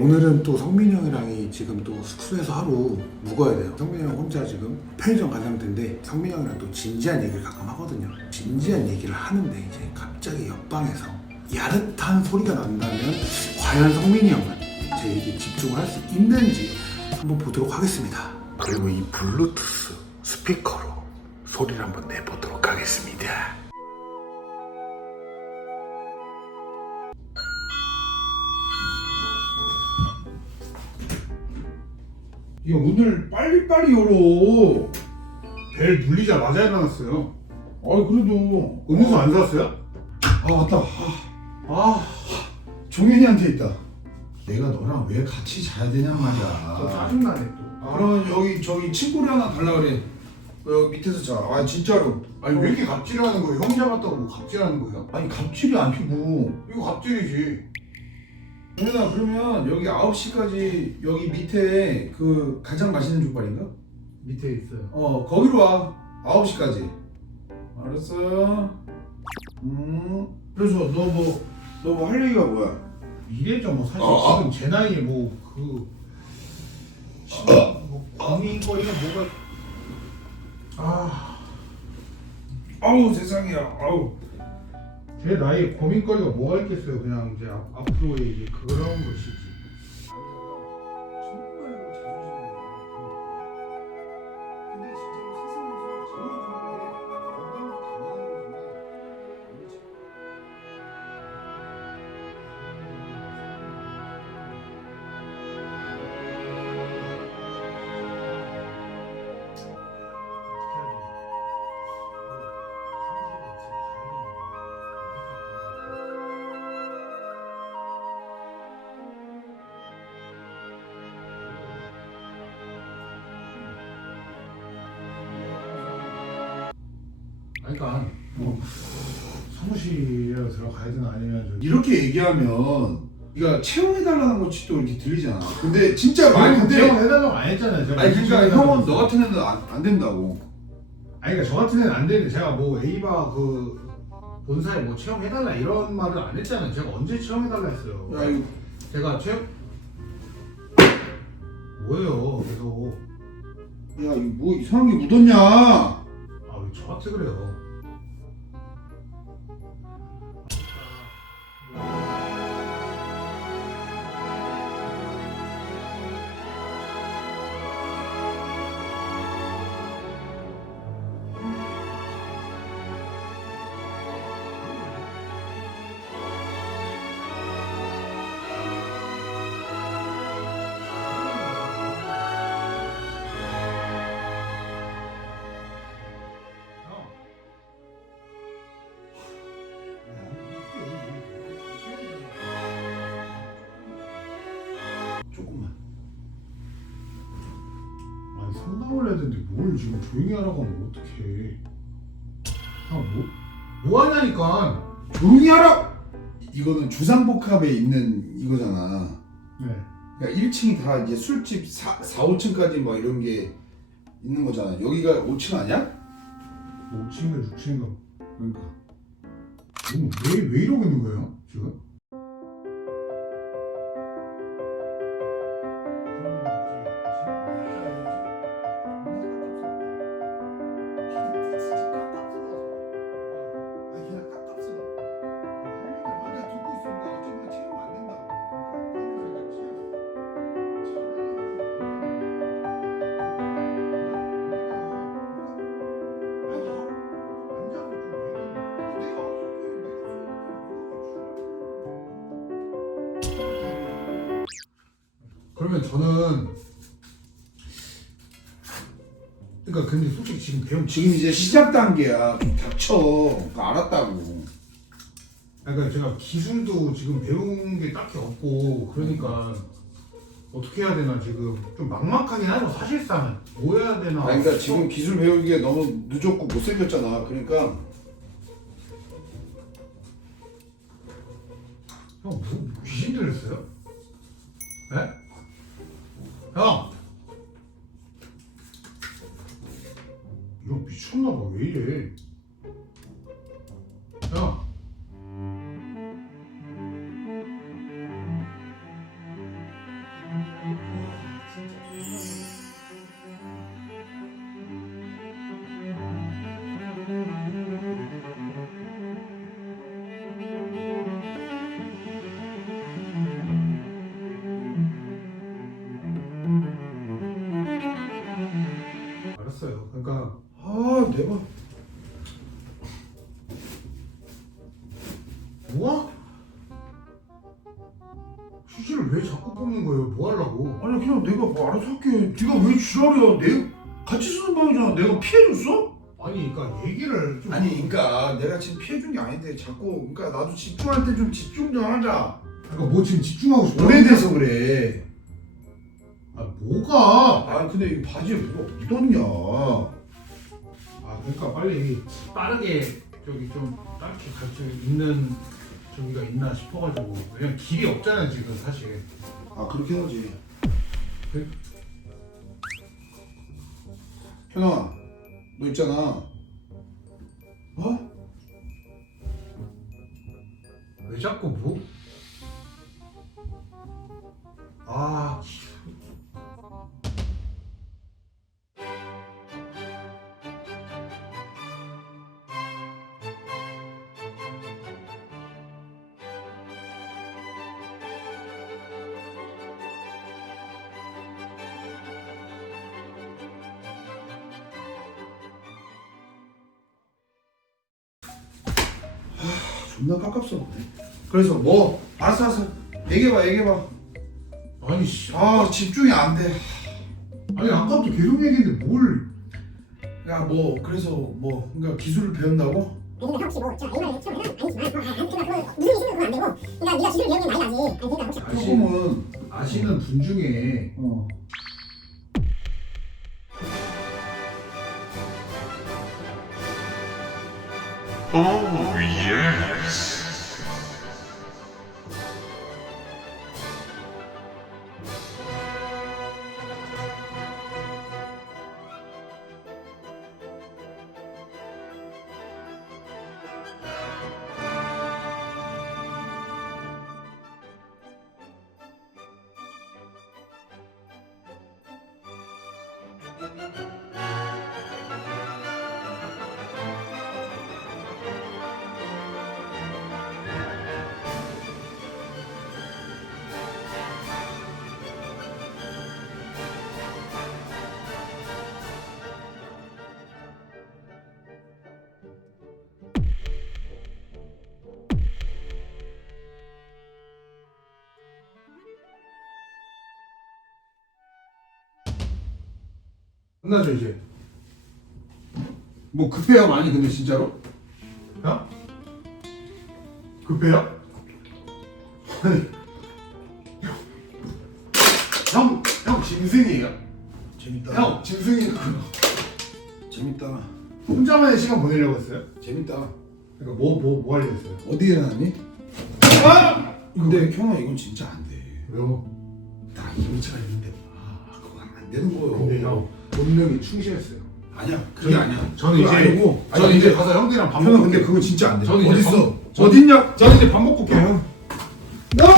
오늘은 또 성민이 형이랑이 지금 또 숙소에서 하루 묵어야 돼요. 성민이 형 혼자 지금 편의점 간 상태인데 성민이 형이랑 또 진지한 얘기를 가끔 하거든요. 진지한 얘기를 하는데 이제 갑자기 옆방에서 야릇한 소리가 난다면 과연 성민이 형은 제 얘기에 집중을 할 수 있는지 한번 보도록 하겠습니다. 그리고 이 블루투스 스피커로 소리를 한번 내보도록 하겠습니다. 이거 문을 빨리빨리 열어. 벨 눌리자마자 일어났어요. 그래도 음료수 안 사왔어요? 맞다. 종현이한테 있다. 내가 너랑 왜 같이 자야 되냔 말이야. 짜증나네 또. 그러면 저기 침구리 하나 달라 그래. 여기 밑에서 자. 진짜로. 아니 왜 이렇게 갑질하는 거예요? 형 잡았다고 뭐 갑질하는 거예요? 아니 갑질이 아니고. 이거 갑질이지. 종현아, 그러면 여기 9시까지 여기 밑에 그 가장 맛있는 족발인가? 밑에 있어요. 거기로 와. 9시까지. 알았어. 그래서 너 뭐 할 얘기가 뭐야? 이래죠 뭐 사실 지금 제 나이에 뭐 고민거리가 뭐가 아우 세상이야. 제 나이에 고민거리가 뭐가 있겠어요. 그냥 이제 앞으로의 이제 그런 것이지. 정말 자존심이 근데 진짜 세상에서 제일 중요한 게 건강을 당하는 거지만 그러니까 뭐 사무실에 들어가야 되나 아니면 이렇게 얘기하면 네가 채용해달라는 것이 또 이렇게 들리잖아. 근데 진짜 근데 해달라고 안 했잖아요. 제가 그러니까 형은 너 같은 애는 안 된다고. 그러니까 저 같은 애는 안 되는데 제가 뭐 에이바 그 본사에 뭐 채용해달라 이런 말을 안 했잖아요. 제가 언제 채용해달라 했어요. 야 이거 제가 뭐예요 계속. 이거 뭐 이상한 게 묻었냐? 왜 저한테 그래요? 조금만. 아니 상담을 해야 되는데 뭘 지금 조용히 하라고 하면 어떡해. 뭐 하냐니까. 조용히 하라. 이거는 주상복합에 있는 이거잖아. 네. 그러니까 1층이 다 이제 술집 4, 5층까지 뭐 이런 게 있는 거잖아. 여기가 5층 아니야? 뭐 5층인가 6층인가. 그러니까. 왜 이러고 있는 거예요 지금? 그러면 저는 그러니까 근데 솔직히 지금 배움 지금 이제 시작 단계야. 좀 닥쳐. 그거 알았다고. 그러니까 제가 기술도 지금 배운 게 딱히 없고 그러니까 어떻게 해야 되나 지금 좀 막막하긴 하죠 사실상. 뭐 해야 되나. 그러니까 지금 기술 배우기가 너무 늦었고 못생겼잖아. 그러니까 형 뭐 귀신 들렸어요? 네? 형! 이거 미쳤나봐 왜 이래. 형! 해봐. 뭐야? 휴지를 왜 자꾸 뽑는 거예요? 뭐 하려고? 아니 그냥 내가 뭐 알아서 할게. 네가 왜 지랄이야? 내 같이 쓰는 방이잖아. 내가 피해줬어? 아니 그러니까 얘기를 좀 아니 그러니까 내가 지금 피해준 게 아닌데 자꾸 그러니까 나도 집중할 때 좀 집중 좀 하자. 그러니까 뭐 지금 집중하고 싶어? 오래돼서 그래. 아 뭐가? 아 근데 이 바지에 뭐가 묻었냐? 아 그러니까 빨리 빠르게 저기 좀 딱히 같이 있는 저기가 있나 싶어가지고 왜냐면 길이 없잖아요 지금 사실. 아 그렇게 하지. 그- 현아, 너 있잖아. 어? 왜 자꾸 뭐? 아 존나 깝깝스럽네. 그래서 뭐 알았어 얘기해봐. 아니 씨. 아 집중이 안 돼. 아니 아까부터 계속 얘기했는데 뭘? 야 뭐 그래서 뭐 그러니까 기술을 배운다고? 아니 근데 혹시 뭐 제가 A만을 키우면 아니지만 무슨 일이 생기면 안 되고 그러니까 네가 기술 배우는 게 많이 나지. 아니 그러니까 혹시 조금은 아시는 분 중에 Oh, yes. 끝나죠 이제. 뭐 급해요 많이 근데 진짜로? 야? 급해요? 형 짐승이에요? 재밌다. 형 짐승이구나. 재밌다. 혼자만의 시간 보내려고 했어요? 재밌다. 그러니까 뭐 하려고 했어요? 어디에 놨니? 아! 근데 형아 이건 진짜 안 돼. 왜요? 나 이미지가 있는데 그거 하면 안 되는 거요. 근데 형 본능이 충실했어요. 아니야 그게 아니야. 저는 그거 이제 아니고. 저는 이제 가서 형들이랑 밥 형아 먹고 근데 올게요. 그거 진짜 안 돼. 저는 이제 어딨어? 저- 어딨냐? 저는 이제 밥 먹고 올게요. 뭐?